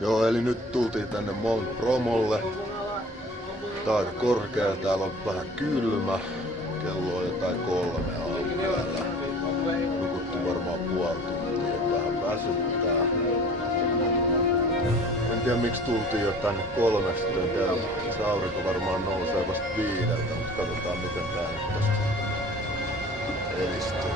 Joo, eli nyt tultiin tänne Mount Bromolle. Tää on aika korkea, täällä on vähän kylmä. Kello on jotain 3 aamuyöllä. Nukuttiin varmaan puoli tuntia, vähän väsyttää. En tiedä miksi tultiin jo tänne 3. Se aurinko varmaan nousee vasta 5, mutta katsotaan miten tää nyt tästä edistyy.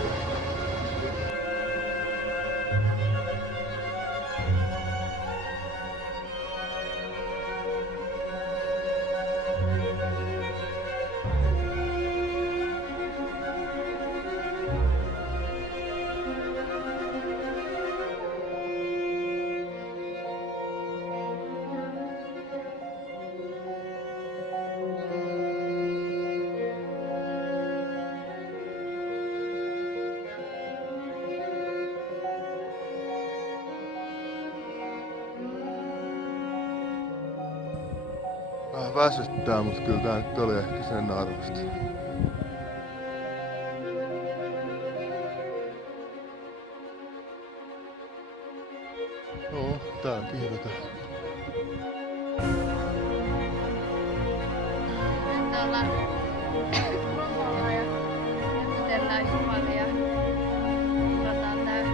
Vähän väsyttää, mutta kyllä tää nyt oli ehkä sen arvosta. Joo, tää on kiiretä. Nyt ollaan Bromolla ja käsitellään Jumalia. Kuulataan tää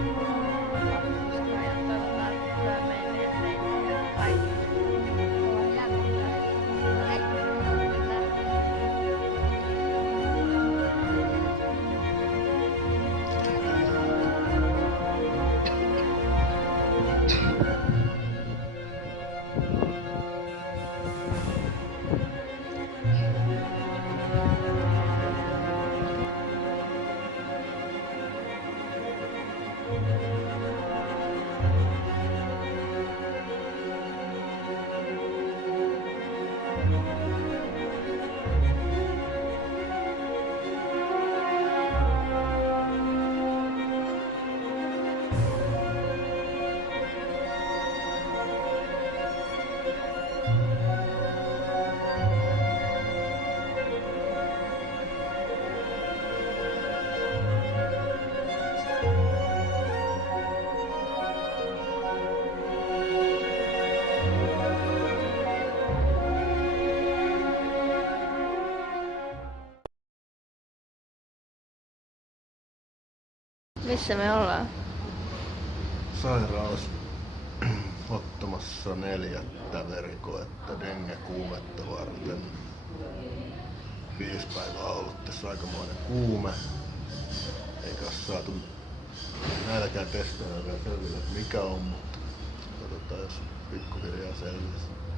matkustaa ja toivotaan, että tulee meille ja meille kaikki. Ollaan jännittää. Hei, missä me ollaan? Sairaalassa ottamassa 4. verikoetta dengue-kuumetta varten. 5 päivää on ollut tässä aikamoinen kuume. Eikä ole saatu näilläkään testeillä vielä selville, että mikä on, mutta katsotaan jos pikkuhiljaa selviää.